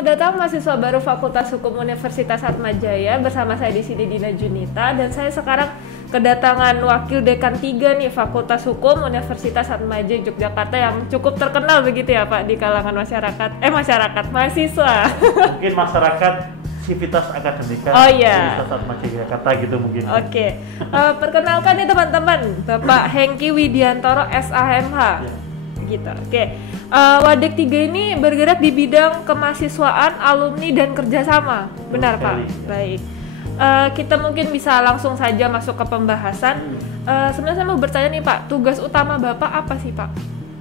Selamat datang mahasiswa baru Fakultas Hukum Universitas Atmajaya. Bersama saya di sini Dina Junita, dan saya sekarang kedatangan wakil dekan 3 nih Fakultas Hukum Universitas Atmajaya Yogyakarta yang cukup terkenal begitu ya Pak di kalangan mahasiswa. Mungkin masyarakat Sivitas Akademika Universitas Atmajaya Yogyakarta gitu mungkin. Oke. Perkenalkan nih teman-teman, Bapak Hengki Widiantoro SAMH. Ya. Gitu. Oke. Wadek 3 ini bergerak di bidang kemahasiswaan, alumni dan kerjasama. Benar Pak? Baik. Kita mungkin bisa langsung saja masuk ke pembahasan. Sebenarnya saya mau bertanya nih Pak, tugas utama Bapak apa sih Pak?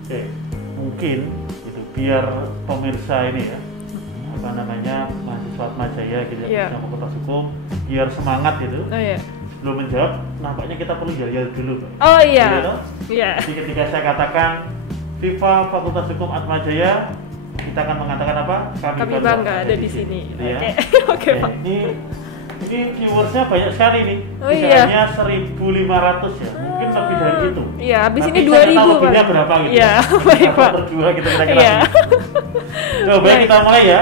Oke, mungkin itu biar pemirsa ini ya, mahasiswa Atmajaya gitu ya, Fakultas Hukum, biar semangat gitu. Belum menjawab, nampaknya kita perlu yel-yel dulu Pak. Oh iya. Iya. Jadi ketika saya katakan Viva Fakultas Hukum Atmajaya, kita akan mengatakan apa? Kami bangga ada di sini. Oke, Pak. Ini viewersnya banyak sekali nih. Misalnya 1.500 ya, mungkin lebih dari itu. Iya, habis tapi ini 2.000 Pak. Lebihnya berapa gitu? Iya, baik Pak. Berdua gitu kira-kira. Iya. Coba kita mulai ya.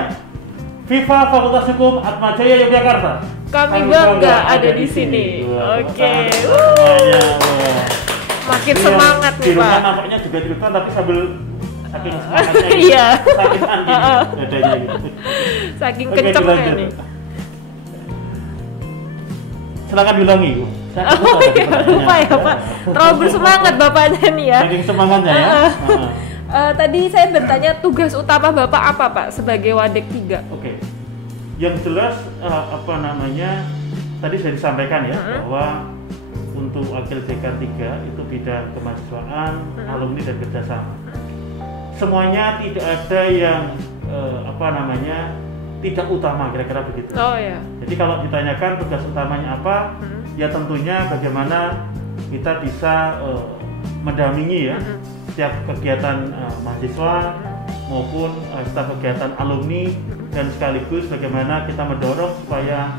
Viva Fakultas Hukum Atmajaya Yogyakarta. Kami bangga ada di sini. Oke. Makin semangat nih Pak. Di nampaknya juga direkam tapi sambil saking semangatnya. Iya. Saking kencengnya nih. Silakan diulangi. Lupa ya Pak. Terlalu bersemangat Bapaknya nih ya. Saking semangatnya ya. Tadi saya bertanya tugas utama Bapak apa Pak sebagai Wadek 3? Oke. Yang jelas tadi saya disampaikan ya bahwa untuk wakil dekan 3 itu bidang kemahasiswaan, alumni dan kerjasama. Semuanya tidak ada yang tidak utama, kira-kira begitu. Oh ya. Jadi kalau ditanyakan tugas utamanya apa, ya tentunya bagaimana kita bisa mendampingi ya setiap kegiatan mahasiswa maupun setiap kegiatan alumni, dan sekaligus bagaimana kita mendorong supaya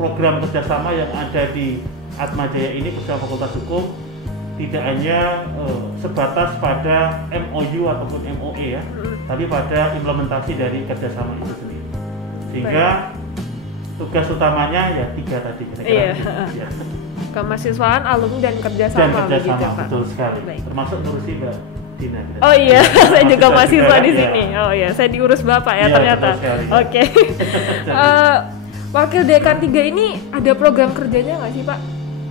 program kerjasama yang ada di Atmajaya ini bersama Fakultas Hukum tidak hanya sebatas pada MOU ataupun MOE ya, tapi pada implementasi dari kerjasama itu sendiri. Sehingga tugas utamanya ya 3 tadi kira-kira. Iya. Kemahasiswaan, alumni dan kerjasama. Dan kerjasama, betul sekali. Baik. Termasuk ngurusi Mbak Dina. Oh iya, saya juga mahasiswa di sini. Oh iya, saya diurus Bapak ya ternyata. Oke. Wakil dekan 3 ini ada program kerjanya nggak sih Pak?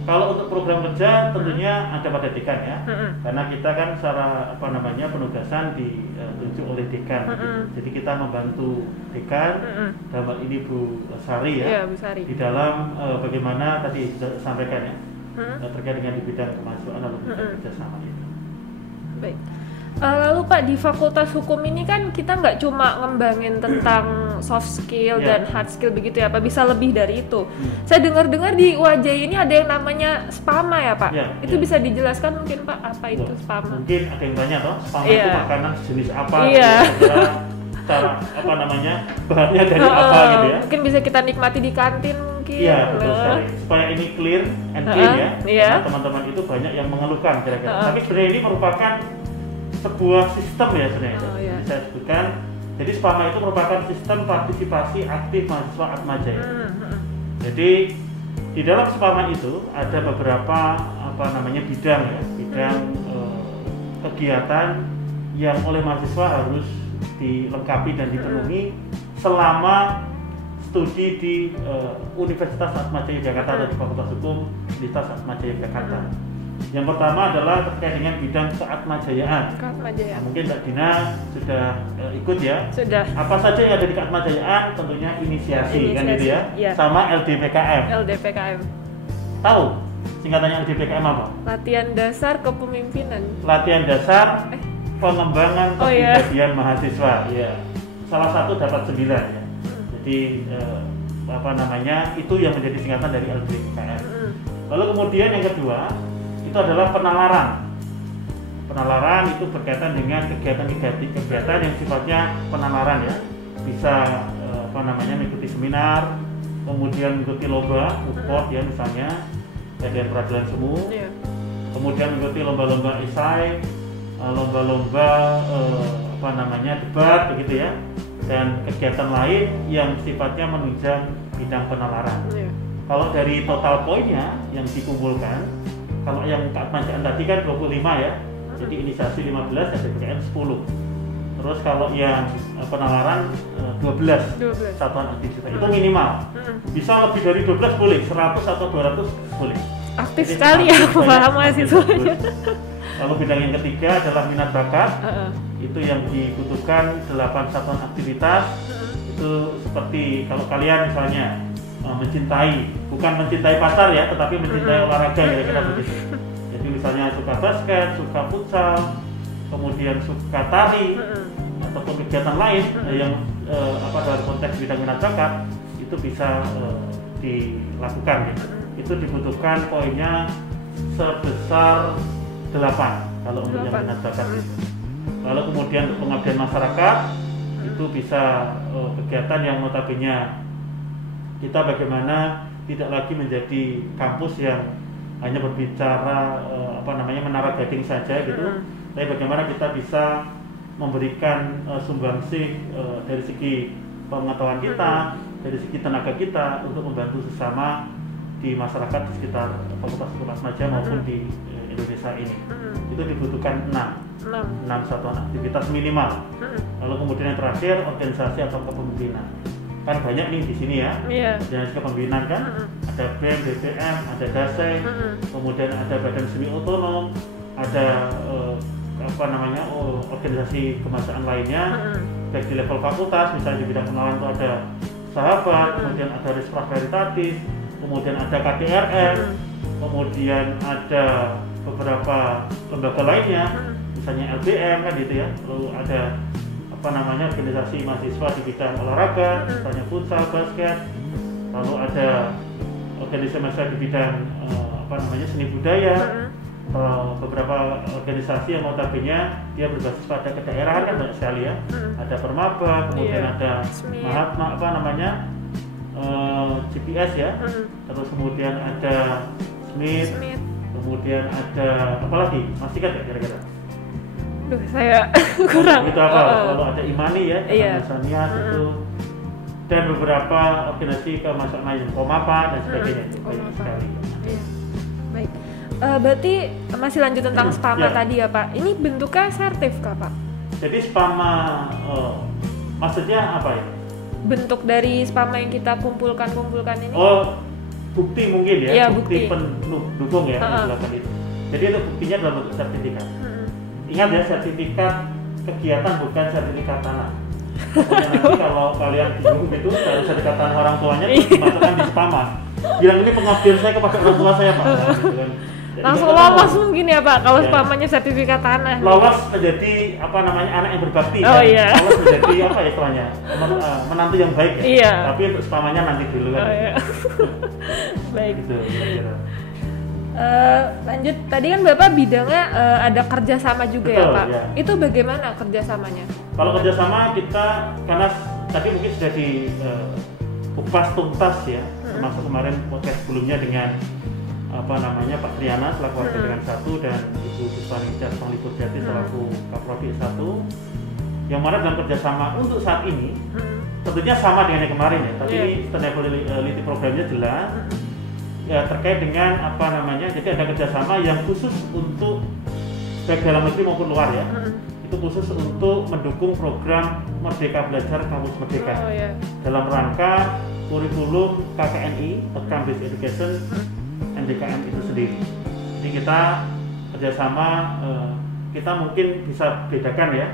Kalau untuk program kerja tentunya ada pada dekan ya, karena kita kan secara penugasan ditunjuk oleh dekan, jadi kita membantu dekan, dalam hal ini Bu Sari ya, Bu Sari. Di dalam bagaimana tadi sudah sampaikan ya, terkait dengan di bidang kemahasiswaan alumni dan kerjasama itu. Baik. Lalu Pak, di Fakultas Hukum ini kan kita nggak cuma ngembangin tentang soft skill dan hard skill begitu ya Pak, bisa lebih dari itu. Saya dengar-dengar di wajah ini ada yang namanya SPAMA ya Pak. Itu bisa dijelaskan mungkin Pak, apa itu SPAMA? Mungkin ada yang tanya toh, SPAMA itu makanan jenis apa? Cara bahannya dari apa gitu ya? Mungkin bisa kita nikmati di kantin mungkin. Iya, betul sekali. Supaya ini clear and clean ya. Karena teman-teman itu banyak yang mengeluhkan kira-kira. Tapi sebenarnya ini merupakan sebuah sistem ya sebenarnya. Saya sebutkan. Jadi SPAMA itu merupakan sistem partisipasi aktif mahasiswa Atmajaya. Jadi di dalam SPAMA itu ada beberapa bidang ya, kegiatan yang oleh mahasiswa harus dilengkapi dan dipenuhi selama studi di Universitas Atmajaya Jakarta atau di Fakultas Hukum Universitas Atmajaya Jakarta. Yang pertama adalah terkait dengan bidang keatmajayaan. Mungkin Mbak Dina sudah ikut ya. Sudah. Apa saja yang ada di keatmajayaan? Tentunya inisiasi kan gitu ya. Sama LDPKM. Tahu singkatannya LDPKM apa? Latihan dasar kepemimpinan. Latihan dasar pengembangan kepribadian mahasiswa. Iya. Salah satu dapat 9 ya. Jadi itu yang menjadi singkatan dari LDPKM. Lalu kemudian yang kedua itu adalah penalaran. Penalaran itu berkaitan dengan kegiatan yang sifatnya penalaran ya. Bisa mengikuti seminar, kemudian mengikuti lomba, UPOT ya misalnya, kajian peradilan semu. Kemudian mengikuti lomba-lomba esai, lomba-lomba debat begitu ya. dan kegiatan lain yang sifatnya menunjang bidang penalaran. Kalau dari total poinnya yang dikumpulkan, kalau yang keadmansaan tadi kan 25 ya, jadi inisiasi 15, SDPKM 10. Terus kalau yang penalaran 12 satuan aktivitas itu minimal. Bisa lebih dari 12 boleh, 100 atau 200 boleh. Aktif jadi sekali ya paham mahasiswanya. Lalu bidang yang ketiga adalah minat bakat. Itu yang dibutuhkan 8 satuan aktivitas. Itu seperti kalau kalian misalnya mencintai, bukan mencintai pasar ya, tetapi mencintai olahraga kira-kira begitu. Jadi misalnya suka basket, suka futsal, kemudian suka tari ataupun kegiatan lain yang dalam konteks bidang minat bakat itu bisa dilakukan gitu. Itu dibutuhkan poinnya sebesar 8 kalau untuk yang minat bakat itu. Lalu kemudian untuk pengabdian masyarakat itu bisa kegiatan yang notabene kita bagaimana tidak lagi menjadi kampus yang hanya berbicara menara gading saja gitu. Tapi bagaimana kita bisa memberikan sumbangsih dari segi pengetahuan kita, dari segi tenaga kita untuk membantu sesama di masyarakat di sekitar Fakultas Hukum Atmaja maupun di Indonesia ini. Itu dibutuhkan 6 satuan aktivitas minimal. Lalu kemudian yang terakhir organisasi atau kepemimpinan. Kan banyak nih di sini ya. Organisasi kepemimpinan kan, ada BEM, BPM, ada DASE, kemudian ada Badan Semi Otonom, ada organisasi kemasaan lainnya, baik di level fakultas, misalnya di bidang pengenalan itu ada sahabat, kemudian ada Risprah Veritatis, kemudian ada KDRM, kemudian ada beberapa lembaga lainnya, misalnya LBM kan gitu ya, lalu ada organisasi mahasiswa di bidang olahraga, misalnya futsal, basket, lalu ada organisasi mahasiswa di bidang seni budaya, beberapa organisasi yang notabene dia berbasis pada kedaerahan kan banyak sekali ya. Ada Permaba, kemudian ada Mahatma GPS ya, terus kemudian ada Smith, kemudian ada apa lagi? Masih kan ya kira-kira? Duh, saya kurang. Itu apa? Lalu ada Imani ya, Tanzania itu, dan beberapa organisasi kemasyarakatan lain, Komapa dan sebagainya, banyak sekali. Baik. Berarti masih lanjut tentang SPAMA tadi ya Pak. Ini bentuknya sertif kah Pak? Jadi SPAMA maksudnya apa ya? Bentuk dari SPAMA yang kita kumpulkan ini? Oh, bukti mungkin ya? Iya, bukti pendukung ya itu. Jadi itu buktinya dalam bentuk sertifikat. Ingat ya, sertifikat kegiatan bukan sertifikat tanah. Nanti kalau kalian bingung itu dari sertifikat tanah orang tuanya dimasukkan di SPAMA. Bilang ini pengabdian saya kepada orang tua saya Pak. Jadi langsung lolos mungkin ya Pak kalau SPAMA-nya sertifikat tanah. Lolos menjadi anak yang berbakti. Lolos menjadi istilahnya menantu yang baik ya. Iya. Tapi untuk SPAMA-nya nanti dulu kan. Baik. Gitu, kira-kira. Lanjut, tadi kan Bapak bidangnya ada kerjasama juga. Betul, ya Pak. Ya. Itu bagaimana kerjasamanya? Kalau kerjasama kita karena tadi mungkin sudah dikupas tuntas ya, termasuk kemarin podcast sebelumnya dengan Pak Triana selaku warga dengan 1 dan Ibu Puspani Jas Panglipur Jati selaku Kaprodi 1 yang mana dalam kerjasama untuk saat ini tentunya sama dengan yang kemarin ya, tapi sustainability programnya jelas ya, terkait dengan jadi ada kerjasama yang khusus untuk baik dalam negeri maupun luar ya, itu khusus untuk mendukung program Merdeka Belajar Kampus Merdeka dalam rangka kurikulum KKNI, Program Based Education MDKM itu sendiri. Jadi kita kerjasama, kita mungkin bisa bedakan ya.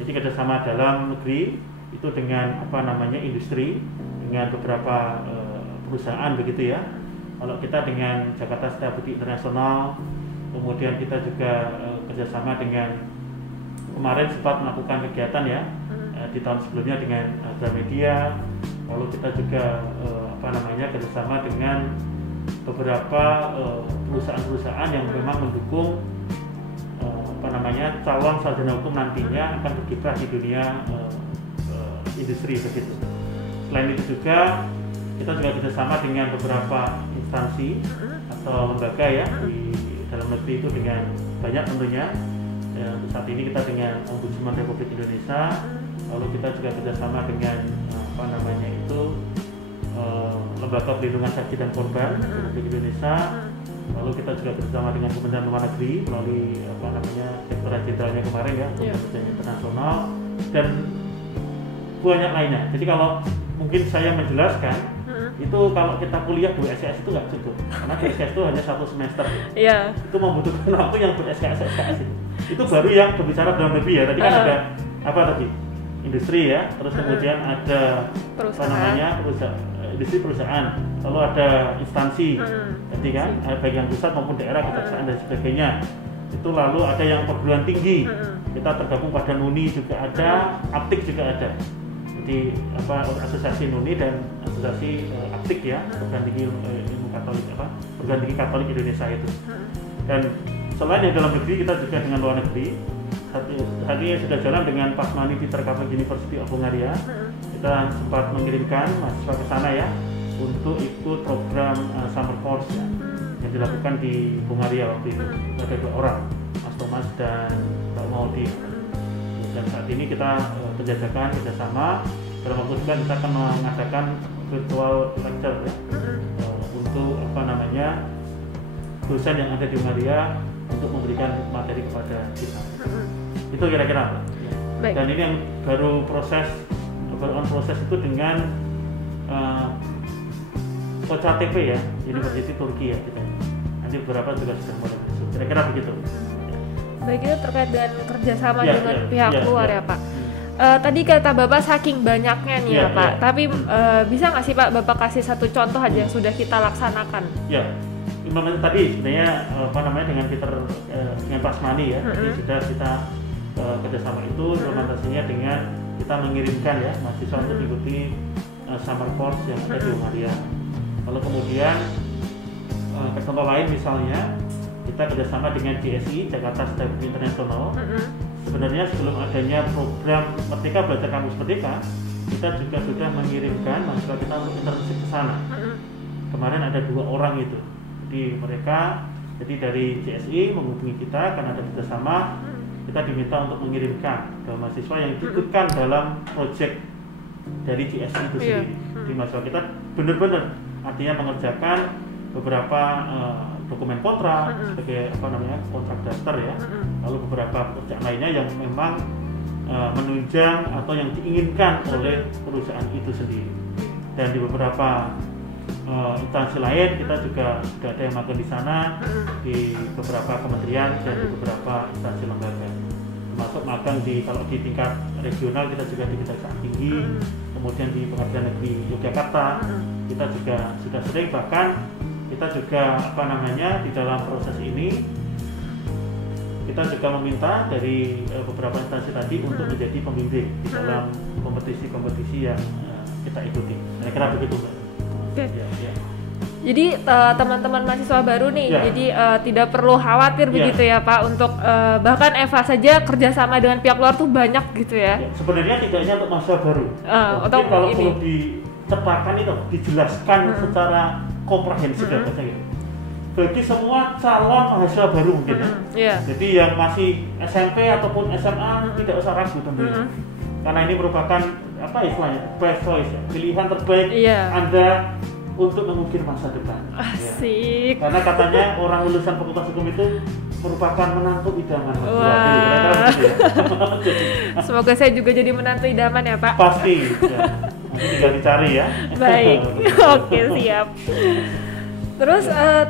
Jadi kerjasama dalam negeri itu dengan industri, dengan beberapa perusahaan begitu ya. Kalau kita dengan Jakarta Stability International, kemudian kita juga kerjasama dengan kemarin sempat melakukan kegiatan ya di tahun sebelumnya dengan Gramedia. Lalu kita juga kerjasama dengan beberapa perusahaan-perusahaan yang memang mendukung calon sarjana hukum nantinya akan berkiprah di dunia industri begitu. Selain itu juga kita juga kerjasama dengan beberapa instansi atau lembaga ya di dalam negeri itu dengan banyak tentunya. Untuk saat ini kita dengan Ombudsman Republik Indonesia, lalu kita juga kerjasama dengan Lembaga Perlindungan Saksi dan Korban Republik Indonesia. Lalu kita juga bersama dengan Kementerian Luar Negeri melalui Sekretariat Jenderalnya kemarin ya, Kementerian Internasional dan banyak lainnya. Jadi kalau mungkin saya menjelaskan itu kalau kita kuliah 2 SKS itu nggak cukup, karena 2 SKS itu hanya 1 semester. Itu membutuhkan waktu yang ber-SKS itu baru yang berbicara dalam negeri ya. Tadi kan ada apa tadi? Industri ya, terus kemudian ada industri perusahaan, lalu ada instansi, jadi kan baik yang pusat maupun daerah, kejaksaan dan sebagainya. Itu lalu ada yang perguruan tinggi, kita tergabung pada NUNI juga ada, APTIK juga ada. Jadi asosiasi NUNI dan asosiasi APTIK ya, perguruan tinggi ilmu Katolik perguruan tinggi Katolik Indonesia itu. Dan selain yang dalam negeri, kita juga dengan luar negeri. Saat ini sudah jalan dengan Pasmani Peter Catholic University of Hungaria. Kita sempat mengirimkan mahasiswa ke sana ya untuk ikut program summer course ya, yang dilakukan di Hungaria waktu itu. Ada 2 orang, Mas Thomas dan Mbak Maudi. Dan saat ini kita penjajakan kerjasama. Dalam waktu dekat kita akan mengadakan virtual lecture ya, untuk dosen yang ada di Hungaria untuk memberikan materi kepada kita. Itu kira-kira. Baik. Dan ini yang baru on proses itu dengan OCTP ya, University Turki ya kita. Nanti beberapa juga sudah mulai masuk. Kira-kira begitu. Baik, itu terkait dengan kerjasama dengan pihak luar ya Pak. Tadi kata Bapak saking banyaknya nih ya Pak, tapi bisa nggak sih Pak Bapak kasih satu contoh aja yang sudah kita laksanakan? Ya, tadi sebenarnya dengan Peter dengan Pasmani ya, jadi sudah kita kerjasama itu implementasinya dengan kita mengirimkan ya mahasiswa untuk mengikuti summer course yang ada di Hungaria. Lalu kemudian contoh lain misalnya kita kerjasama dengan JSI, Jakarta Stability International. Sebenarnya sebelum adanya program Merdeka Belajar Kampus Merdeka, kita juga sudah mengirimkan mahasiswa kita untuk internship ke sana. Kemarin ada 2 orang itu. Jadi mereka dari JSI menghubungi kita karena ada kerjasama. Kita diminta untuk mengirimkan ke mahasiswa yang diikutkan dalam proyek dari JSI itu sendiri. Jadi mahasiswa kita benar-benar artinya mengerjakan beberapa dokumen kontrak sebagai kontrak dasar ya. Lalu beberapa pekerjaan lainnya yang memang menunjang atau yang diinginkan oleh perusahaan itu sendiri. Dan di beberapa instansi lain kita juga sudah ada yang magang di sana, di beberapa kementerian dan di beberapa instansi lembaga, termasuk magang kalau di tingkat regional kita juga di Kejaksaan Tinggi, kemudian di Pengadilan Negeri Yogyakarta kita juga sudah sering, bahkan kita juga di dalam proses ini kita juga meminta dari beberapa instansi tadi untuk menjadi pembimbing di dalam kompetisi-kompetisi yang kita ikuti. Kira-kira begitu Mbak. Oke. Ya. Jadi teman-teman mahasiswa baru nih, jadi tidak perlu khawatir begitu ya Pak, untuk bahkan Eva saja kerjasama dengan pihak luar tuh banyak gitu ya. Sebenarnya tidak hanya untuk mahasiswa baru. Mungkin kalau perlu diceritakan itu, dijelaskan secara komprehensif ya Pak, gitu. Bagi semua calon mahasiswa baru mungkin ya. Jadi yang masih SMP ataupun SMA tidak usah ragu tentunya. Karena ini merupakan best choice ya, pilihan terbaik Anda untuk mengukir masa depan. Asik. Karena katanya orang lulusan Fakultas Hukum itu merupakan menantu idaman. Semoga saya juga jadi menantu idaman ya Pak. Pasti. Mungkin tinggal dicari ya. Baik. Oke, siap. Terus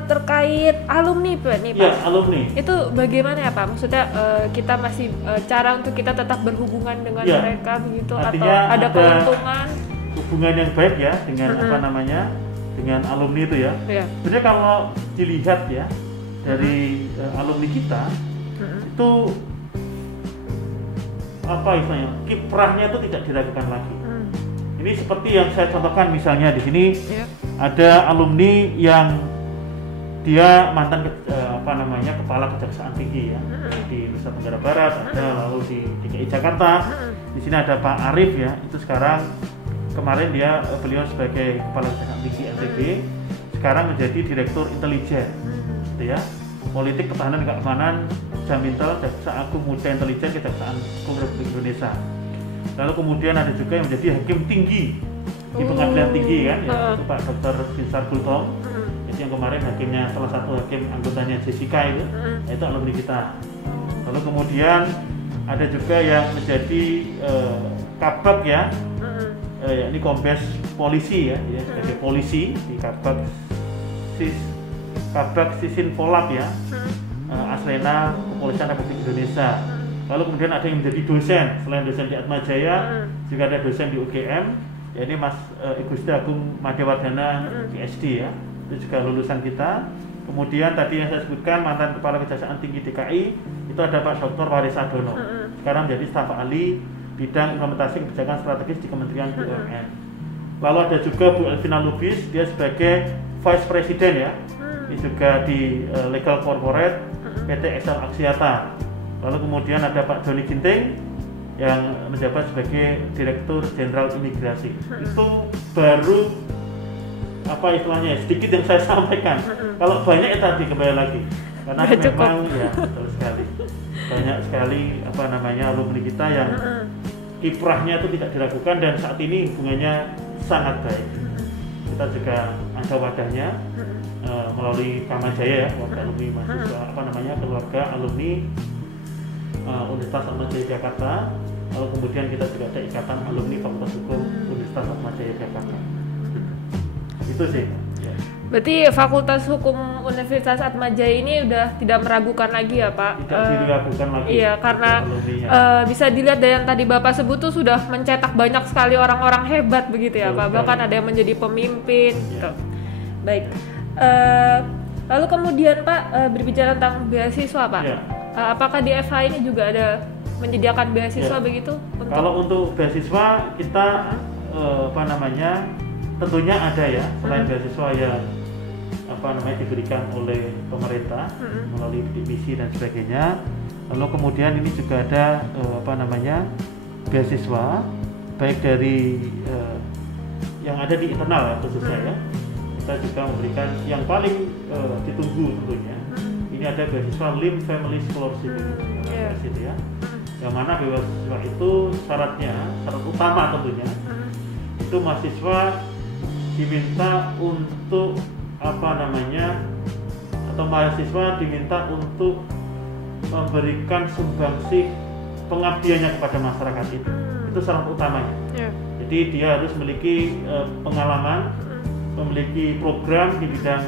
terkait alumni Pak nih Pak. Ya, alumni. Itu bagaimana ya Pak? Maksudnya kita masih cara untuk kita tetap berhubungan dengan mereka begitu, atau ada keuntungan? Hubungan yang baik ya dengan dengan alumni itu ya. Sebenarnya kalau dilihat ya dari alumni kita itu kiprahnya itu tidak diragukan lagi. Ini seperti yang saya contohkan misalnya di sini ada alumni yang dia mantan kepala Kejaksaan Tinggi ya di Nusa Tenggara Barat, ada lalu di DKI Jakarta. Di sini ada Pak Arif ya, itu sekarang kemarin beliau sebagai kepala Kejaksaan Tinggi NTB, sekarang menjadi Direktur Intelijen, gitu ya. Politik Pertahanan dan Keamanan Jamintel Jaksa Agung Muda Intelijen Kejaksaan Agung Republik Indonesia. Lalu kemudian ada juga yang menjadi hakim tinggi di pengadilan tinggi kan, ya, itu Pak Dr. Binsar Gultom. Itu yang kemarin hakimnya, salah satu hakim anggotanya Jessica itu alumni kita. Lalu kemudian ada juga yang menjadi kabak ya, ini kombes polisi ya, sebagai polisi di kabak Sisin Polab ya, Aslena Kepolisian Republik Indonesia. Lalu kemudian ada yang menjadi dosen, selain dosen di Atmajaya, juga ada dosen di UGM, yaitu Mas Igusti Agung Madewardana PhD ya, itu juga lulusan kita. Kemudian tadi yang saya sebutkan mantan Kepala Kejaksaan Tinggi DKI, itu ada Pak Dr. Waris Adono, sekarang menjadi staf ahli bidang implementasi kebijakan strategis di Kementerian BUMN. Lalu ada juga Bu Elvina Lubis, dia sebagai Vice President ya, ini juga di Legal Corporate PT Excel Axiata. Lalu kemudian ada Pak Joni Ginting yang menjabat sebagai Direktur Jenderal Imigrasi. Itu baru apa istilahnya, sedikit yang saya sampaikan. Kalau banyak ya tadi kembali lagi, karena memang ya betul sekali, banyak sekali apa namanya alumni kita yang kiprahnya itu tidak diragukan dan saat ini hubungannya sangat baik. Kita juga ada wadahnya melalui Kamajaya ya, keluarga alumni mahasiswa apa namanya, keluarga alumni Universitas Atmajaya Jakarta. Lalu kemudian kita juga ada ikatan alumni Fakultas Hukum Universitas Atmajaya Jakarta. Itu sih ya. Berarti Fakultas Hukum Universitas Atmajaya ini udah tidak meragukan lagi ya Pak? Tidak diragukan lagi. Iya, karena bisa dilihat dari yang tadi Bapak sebut tuh sudah mencetak banyak sekali orang-orang hebat begitu ya Pak. Bahkan ada yang menjadi pemimpin gitu. Baik. Lalu kemudian Pak, berbicara tentang beasiswa Pak. Ya. Apakah di FH ini juga ada menyediakan beasiswa begitu? Kalau untuk beasiswa kita apa namanya, tentunya ada ya, selain beasiswa yang apa namanya diberikan oleh pemerintah melalui bidik misi dan sebagainya. Lalu kemudian ini juga ada apa namanya beasiswa baik dari yang ada di internal ya, khususnya ya. Kita juga memberikan yang paling ditunggu tentunya. Ini ada beasiswa LIM Family Scholarship itu ya. Yang mana beasiswa itu syarat utama tentunya itu mahasiswa diminta untuk apa namanya, atau mahasiswa diminta untuk memberikan sumbangsih pengabdiannya kepada masyarakat itu syarat utamanya. Jadi dia harus memiliki pengalaman, memiliki program di bidang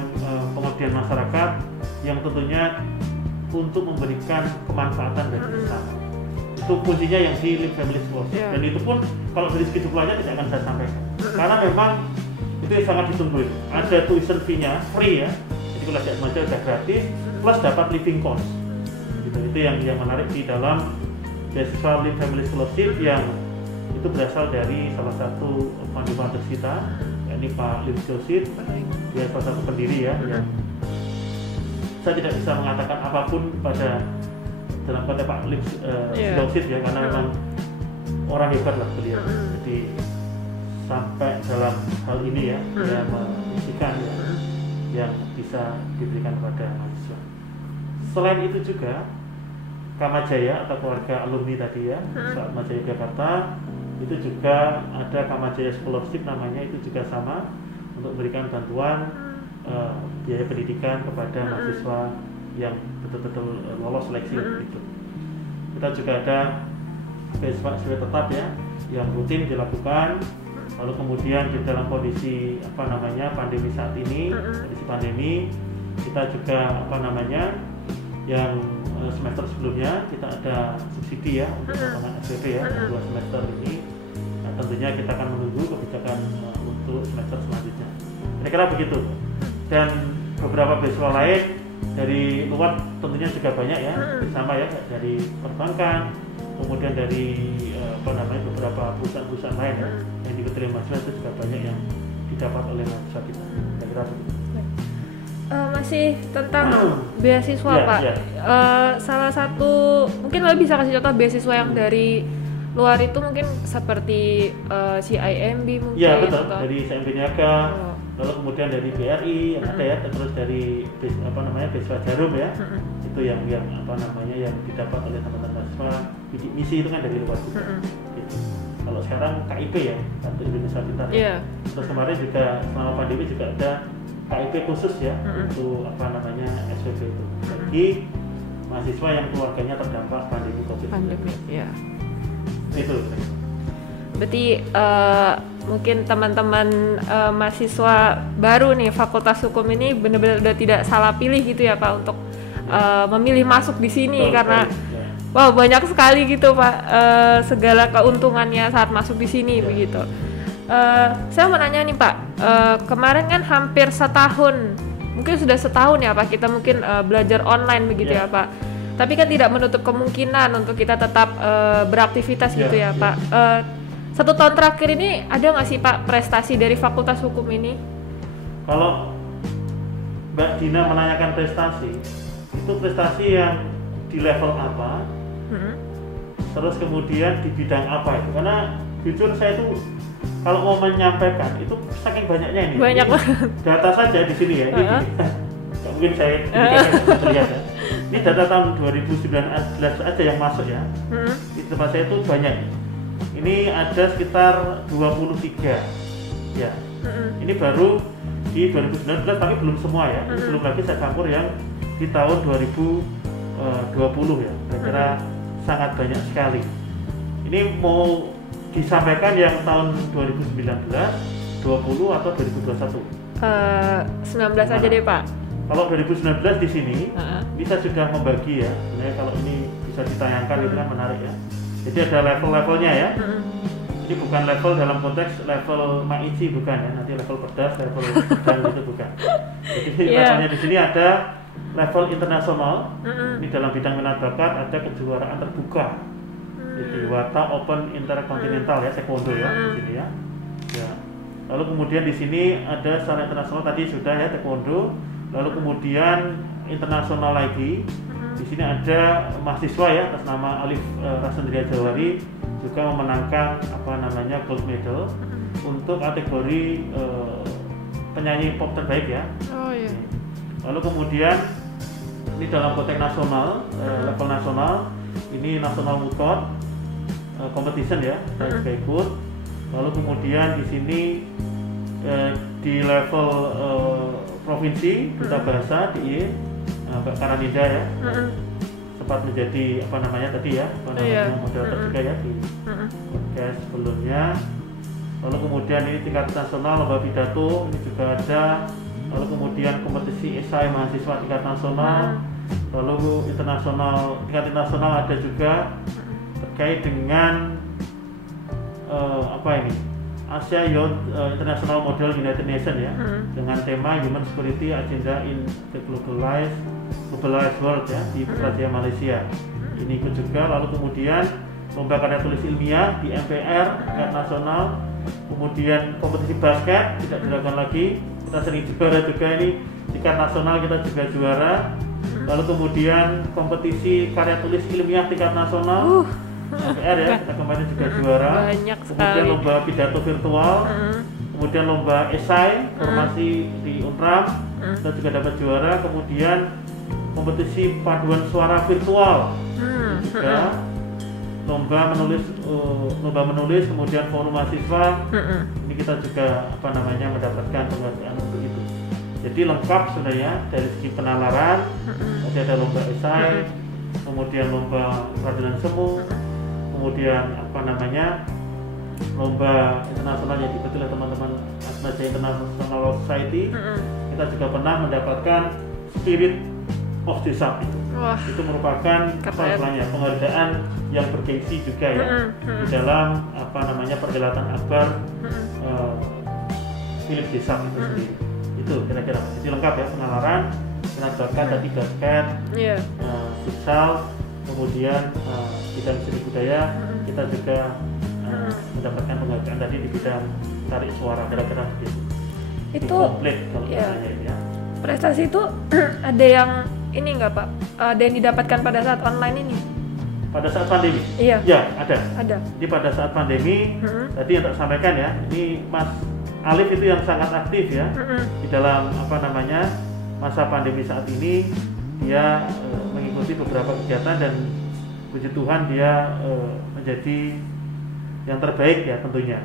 pengabdian masyarakat yang tentunya untuk memberikan kemanfaatan bagi bersama. Itu kuncinya yang di LIM Family Scholarship. Dan itu pun kalau dari segi jumlahnya tidak akan saya sampaikan, karena memang itu yang sangat ditunggu. Ada tuition fee-nya free ya, jadi kalau di Atmajaya sudah gratis plus dapat living cost gitu. Itu yang menarik di dalam beasiswa LIM Family Scholarship yang itu berasal dari salah satu founders kita, yakni Pak Lim Josid. Dia salah satu pendiri ya, yang saya tidak bisa mengatakan apapun pada dalam konteks Pak Lim Josid ya, karena memang orang hebat lah beliau. Jadi sampai dalam hal ini ya, dia mengisikan ya, yang bisa diberikan kepada mahasiswa. Selain itu juga Kamajaya atau keluarga alumni tadi ya, Atmajaya Jakarta, itu juga ada Kamajaya Scholarship namanya, itu juga sama untuk memberikan bantuan biaya pendidikan kepada mahasiswa yang betul-betul lolos seleksi itu. Kita juga ada beasiswa tetap ya, yang rutin dilakukan. Lalu kemudian di dalam kondisi apa namanya pandemi saat ini, kondisi pandemi, kita juga apa namanya yang semester sebelumnya kita ada subsidi ya untuk potongan SPP ya 2 semester ini. Nah, tentunya kita akan menunggu kebijakan untuk semester selanjutnya. Kira-kira begitu. Dan beberapa beasiswa lain dari luar tentunya juga banyak ya, bersama ya, dari perbankan, kemudian dari apa namanya beberapa perusahaan-perusahaan lain ya, yang diterima mahasiswa itu juga banyak yang didapat oleh mahasiswa kita. Kira-kira begitu. Masih tentang beasiswa Pak. Salah satu mungkin Bapak bisa kasih contoh beasiswa yang dari luar itu mungkin seperti CIMB mungkin. Iya betul, dari CIMB Niaga. Lalu kemudian dari BRI yang ada ya, terus dari apa namanya beasiswa Jarum ya, itu yang apa namanya yang didapat oleh teman-teman mahasiswa bidik misi itu kan dari luar juga. Gitu. Kalau sekarang KIP ya, Kartu Indonesia Pintar. Iya. Terus kemarin juga selama pandemi juga ada KIP khusus ya untuk apa namanya SPP itu bagi mahasiswa yang keluarganya terdampak pandemi COVID-19. Pandemi, ya. Itu. Berarti mungkin teman-teman mahasiswa baru nih Fakultas Hukum ini benar-benar udah tidak salah pilih gitu ya Pak untuk memilih masuk di sini karena wow banyak sekali gitu Pak segala keuntungannya saat masuk di sini begitu. Saya mau nanya nih Pak, kemarin kan hampir setahun, mungkin sudah setahun ya Pak kita mungkin belajar online begitu ya Pak. Tapi kan tidak menutup kemungkinan untuk kita tetap beraktivitas gitu ya Pak. 1 tahun terakhir ini ada nggak sih Pak prestasi dari Fakultas Hukum ini? Kalau Mbak Dina menanyakan prestasi, itu prestasi yang di level apa? Terus kemudian di bidang apa itu? Karena jujur saya itu kalau mau menyampaikan itu saking banyaknya ini. Banyak banget. Data saja di sini ya. Nggak mungkin saya terlihat ya. Ini data tahun 2019 aja yang masuk ya. Di tempat saya itu banyak. Ini ada sekitar 23 ya. Ini baru di 2019 tapi belum semua ya. Belum lagi saya campur yang di tahun 2020 ya. Kira-kira sangat banyak sekali. Ini mau disampaikan yang tahun 2019, 20 atau 2021? 19 aja deh Pak. Kalau 2019 di sini bisa sudah membagi ya. Sebenarnya kalau ini bisa ditayangkan itu kan menarik ya. Jadi ada level-levelnya ya. Ini bukan level dalam konteks level Maici bukan ya. Nanti level pedas, level sedang itu bukan. Jadi levelnya di sini ada level internasional. Ini dalam bidang minat bakat ada kejuaraan terbuka. Jadi WATA Open Intercontinental ya, taekwondo ya di sini ya. Ya. Lalu kemudian di sini ada secara internasional tadi sudah ya taekwondo. Lalu kemudian internasional lagi. Di sini ada mahasiswa ya atas nama Alif Rasendria Jawari juga memenangkan apa namanya gold medal untuk kategori penyanyi pop terbaik ya. Oh iya. Lalu kemudian ini dalam konteks nasional, level nasional, ini nasional mutot competition ya, saya juga ikut. Lalu kemudian di sini di level provinsi duta bahasa di Mbak Karanida ya, sempat menjadi apa namanya tadi ya, moderator juga ya di podcast sebelumnya. Lalu kemudian ini tingkat nasional lomba pidato ini juga ada. Lalu kemudian kompetisi esai mahasiswa tingkat nasional. Lalu internasional tingkat internasional ada juga terkait dengan apa ini Asia Youth International Model United Nations ya, dengan tema Human Security Agenda in the Globalized World ya di Putrajaya Malaysia. Ini ikut juga. Lalu kemudian lomba karya tulis ilmiah di MPR tingkat nasional. Kemudian kompetisi basket tidak dilakukan lagi, kita sering juara juga ini tingkat nasional kita juga juara. Lalu kemudian kompetisi karya tulis ilmiah tingkat nasional MPR ya, kita kemarin juga juara. Kemudian lomba pidato virtual, kemudian lomba esai formasi di Unram, kita juga dapat juara. Kemudian kompetisi paduan suara virtual juga, lomba menulis, kemudian forum mahasiswa. Ini kita juga apa namanya mendapatkan penghargaan untuk itu. Jadi lengkap sebenarnya dari segi penalaran. Tadi ada lomba esai, kemudian lomba peradilan semu, kemudian apa namanya lomba internasional yang diikuti oleh teman-teman Atmajaya International Society. Kita juga pernah mendapatkan Spirit of the Sub itu. Itu merupakan apa istilahnya penghargaan yang bergengsi juga ya di dalam apa namanya perhelatan akbar Philip Desam itu sendiri. Itu kira-kira jadi lengkap ya penalaran, minat bakat tadi basket, futsal, kemudian bidang seni budaya kita juga mendapatkan penghargaan tadi di bidang tarik suara, kira-kira begitu. Itu komplit kalau misalnya ini ya. Prestasi itu ada yang ini enggak Pak? Ada yang didapatkan pada saat online ini? Pada saat pandemi? Iya. Ya, ada. Jadi pada saat pandemi tadi yang tak sampaikan ya, ini Mas Alif itu yang sangat aktif ya di dalam apa namanya masa pandemi saat ini. Dia mengikuti beberapa kegiatan dan puji Tuhan dia menjadi yang terbaik ya tentunya.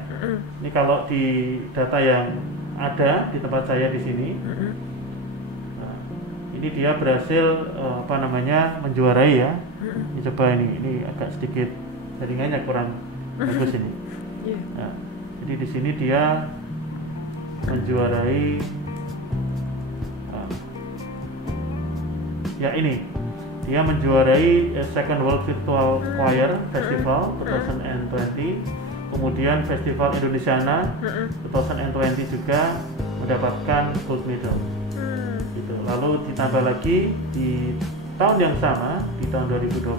Ini kalau di data yang ada di tempat saya di sini, nah, ini dia berhasil menjuarai ya. Ini coba ini agak sedikit jaringannya kurang bagus ini. Nah, jadi di sini dia menjuarai dia menjuarai Second World Virtual Choir Festival 2020, kemudian Festival Indonesiana 2020 juga mendapatkan gold medal. Gitu. Lalu ditambah lagi di tahun yang sama, di tahun 2020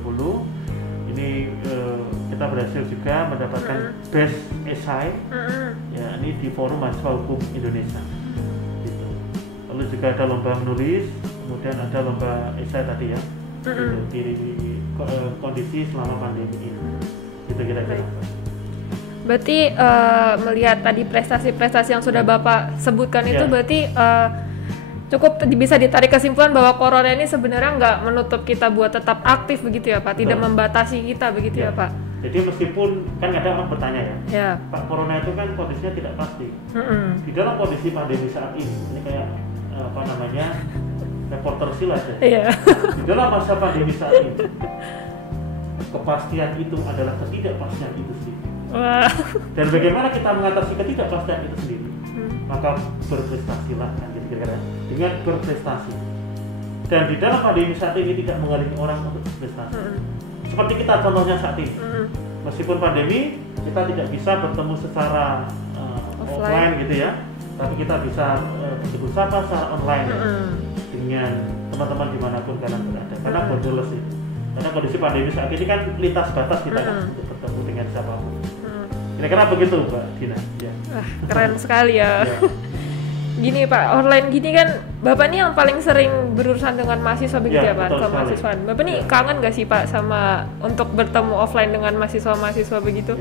ini kita berhasil juga mendapatkan Best Esai, ya ini di Forum Mahasiswa Hukum Indonesia. Gitu. Lalu juga ada lomba menulis, kemudian ada lomba esai tadi ya, di kondisi selama pandemi ini. Gitu kira-kira. Berarti melihat tadi prestasi-prestasi yang sudah Bapak sebutkan itu berarti cukup bisa ditarik kesimpulan bahwa corona ini sebenarnya nggak menutup kita buat tetap aktif begitu ya Pak, tidak membatasi kita begitu ya Pak. Jadi meskipun kan kadang orang bertanya ya, Pak, corona itu kan kondisinya tidak pasti. Di dalam kondisi pandemi saat ini kayak reporter silat ya. Di dalam masa pandemi saat ini, kepastian itu adalah ketidakpastian itu sendiri. Dan bagaimana kita mengatasi ketidakpastian itu sendiri? Maka berprestasilah kan kira-kira dengan berprestasi. Dan di dalam pandemi saat ini tidak menghalangi orang untuk berprestasi. Seperti kita contohnya saat ini, meskipun pandemi kita tidak bisa bertemu secara offline gitu ya, tapi kita bisa bertemu secara online dengan teman-teman dimanapun kalian berada. Karena borderless itu. Karena kondisi pandemi saat ini kan lintas batas kita kan untuk bertemu dengan siapapun. Kira-kira begitu Mbak Dina. Ya. Keren sekali ya. Gini Pak, online gini kan Bapak ini yang paling sering berurusan dengan mahasiswa begitu ya Pak, ke mahasiswa. Bapak ini kangen gak sih Pak sama untuk bertemu offline dengan mahasiswa-mahasiswa begitu?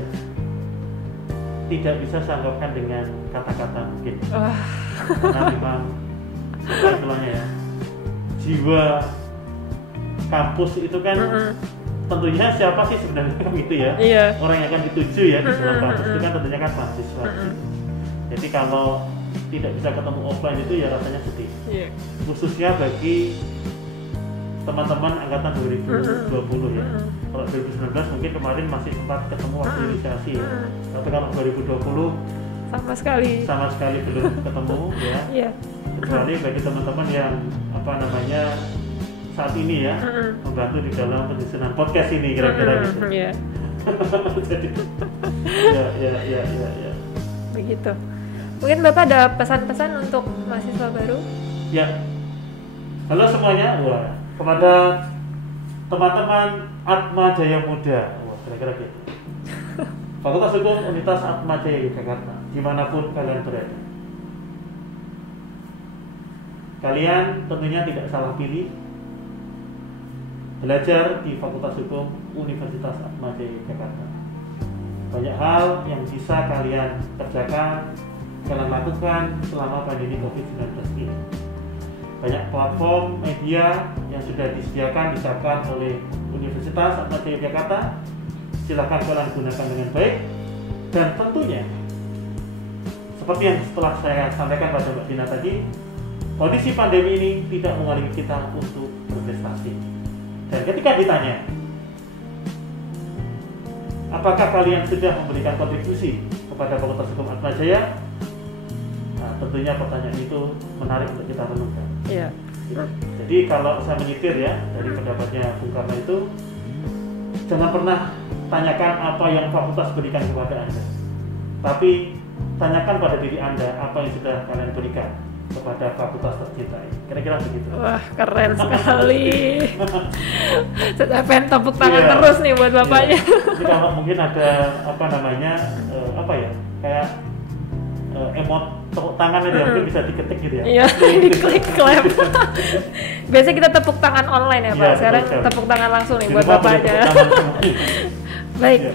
Tidak bisa saya anggapkan dengan kata-kata mungkin. Karena memang istilahnya ya, jiwa kampus itu kan tentunya siapa sih sebenarnya gitu ya, orang yang akan dituju ya di dalam kampus itu kan tentunya kan mahasiswa. Jadi kalau tidak bisa ketemu offline itu ya rasanya sedih. Khususnya bagi teman-teman angkatan 2020 ya. Kalau 2019 mungkin kemarin masih sempat ketemu waktu inisiasi ya. Tapi kalau 2020 sama sekali belum ketemu ya. Kecuali bagi teman-teman yang saat ini ya membantu di dalam penyusunan podcast ini kira-kira gitu. Jadi ya. Begitu. Mungkin Bapak ada pesan-pesan untuk mahasiswa baru? Ya. Halo semuanya, kepada teman-teman Atma Jaya Muda, kira-kira gitu. Fakultas Hukum Universitas Atma Jaya Yogyakarta, dimanapun kalian berada. Kalian tentunya tidak salah pilih belajar di Fakultas Hukum Universitas Atma Jaya Yogyakarta. Banyak hal yang bisa kalian kerjakan, kalian lakukan selama pandemi COVID-19 ini. Banyak platform media yang sudah disiapkan oleh Universitas Atma Jaya Yogyakarta. Silakan kalian gunakan dengan baik, dan tentunya seperti yang setelah saya sampaikan pada Mbak Dina tadi, kondisi pandemi ini tidak menghalangi kita untuk berprestasi. Dan ketika ditanya, apakah kalian sudah memberikan kontribusi kepada Fakultas Hukum Atma Jaya? Tentunya pertanyaan itu menarik untuk kita renungkan. Jadi kalau saya menyitir ya dari pendapatnya Bung Karno itu, jangan pernah tanyakan apa yang fakultas berikan kepada Anda, tapi tanyakan pada diri Anda apa yang sudah kalian berikan kepada fakultas tercinta ini. Kira-kira begitu. Wah, keren sekali. Saya pengen tepuk tangan terus nih buat bapaknya. Jadi kalau mungkin ada kayak emot tepuk tangan itu mungkin bisa diketik gitu ya. Iya, diklik clap. Biasanya kita tepuk tangan online ya Pak. Sekarang tepuk tangan langsung nih buat bapaknya. Baik.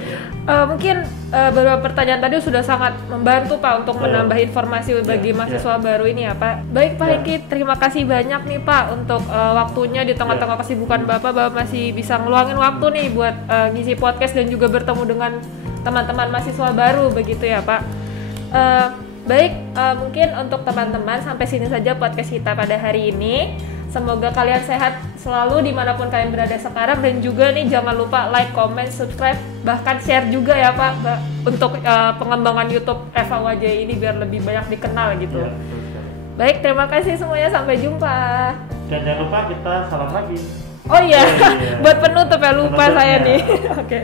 Mungkin beberapa pertanyaan tadi sudah sangat membantu Pak untuk menambah informasi bagi mahasiswa baru ini ya Pak. Baik Pak Hengki, terima kasih banyak nih Pak untuk waktunya di tengah-tengah kesibukan Bapak masih bisa ngeluangin waktu nih buat ngisi podcast dan juga bertemu dengan teman-teman mahasiswa baru begitu ya Pak. Baik, mungkin untuk teman-teman sampai sini saja podcast kita pada hari ini. Semoga kalian sehat selalu dimanapun kalian berada sekarang, dan juga nih jangan lupa like, comment, subscribe, bahkan share juga ya Pak untuk pengembangan YouTube Eva Wajai ini biar lebih banyak dikenal gitu. Ya, baik, terima kasih semuanya, sampai jumpa. Dan jangan lupa kita salam lagi. Oh iya, buat penutup ya, lupa saya nih. Oke.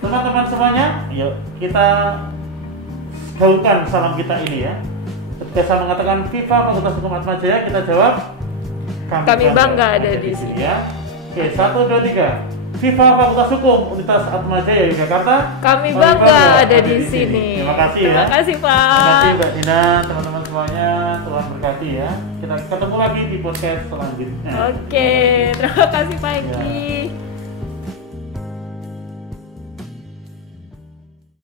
Teman-teman semuanya, yuk kita gaulkan salam kita ini ya. Ketika saya mengatakan FIFA Fakultas Hukum Atmajaya, kita jawab kami bangga ada di sini ya. Oke, 1, 2, 3. FIFA Fakultas Hukum Universitas Atmajaya Yogyakarta. Kami bangga ada di sini. Terima kasih ya. Terima kasih Pak. Terima kasih Mbak Dina, teman-teman semuanya, Tuhan berkati ya. Kita ketemu lagi di podcast selanjutnya. Oke, terima kasih Pak Eki.